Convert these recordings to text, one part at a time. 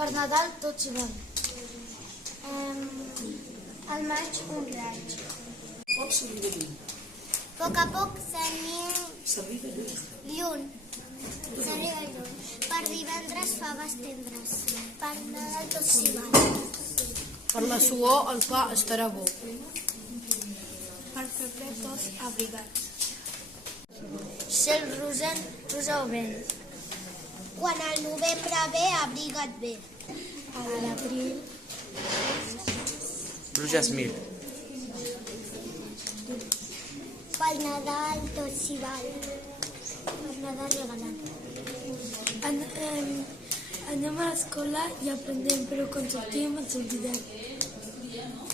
Per Nadal tot s'hi val. Al maig un raig. Poc s'arriba lluny. Poc a poc s'arriba lluny. S'arriba lluny. Per divendres faves tendres. Per Nadal tot s'hi val. Per la suor el pa estarà bo. Per febrer tots abrigats. Cel rosent, rosa o vent. Quan el novembre ve, abriga't bé. A l'abril, Pluges mil. pel Nadal tot s'hi val. Per Nadal regalat. Anem a l'escola i aprendem, però quan sortim ens oblidem.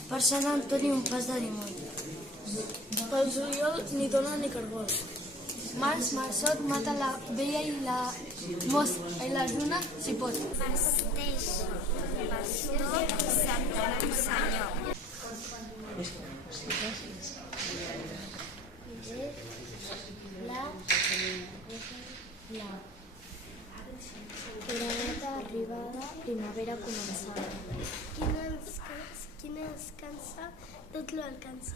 Per Sant Antoni un pas de dimoni. Pel juliol ni dona ni cargol. Març, marçot, mata la vella i la mosca i la lluna, si pot. Pasteix, pastor, santarà senyor. Oreneta arribada, primavera començada. Quina es cansa, tot lo alcança.